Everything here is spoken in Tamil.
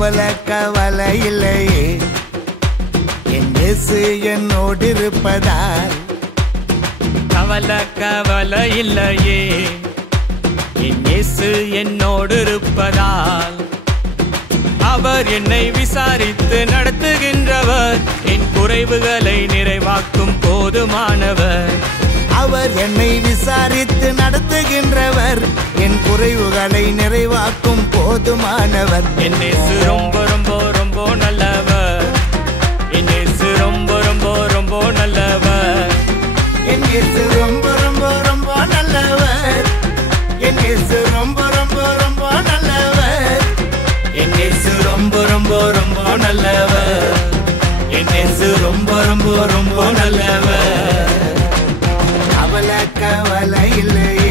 கவலை கவலை இல்லையே என் இயேசு என்னோடு இருப்பதால் கவலை கவலை இல்லையே என் இயேசு என்னோடு இருப்பதால் அவர் என்னை விசாரித்து நடத்துகின்றவர் என் குறைவுகளை நிறைவாக்கும் போதுமானவர் அவர் என்னை விசாரித்து நடத்துகின்றவர் என் குறைவுகளை நிறைவாக்கும் போதுமானவர் என் இயேசு ரொம்ப ரொம்ப ரொம்ப நல்லவர் என் இயேசு ரொம்ப ரொம்ப ரொம்ப நல்லவர் என் இயேசு ரொம்ப ரொம்ப ரொம்ப நல்லவர் என் இயேசு ரொம்ப ரொம்ப ரொம்ப நல்லவர் என் இயேசு ரொம்ப ரொம்ப ரொம்ப நல்லவர் என் இயேசு ரொம்ப ரொம்ப ரொம்ப நல்லவர் கவலை கவலை இல்லையே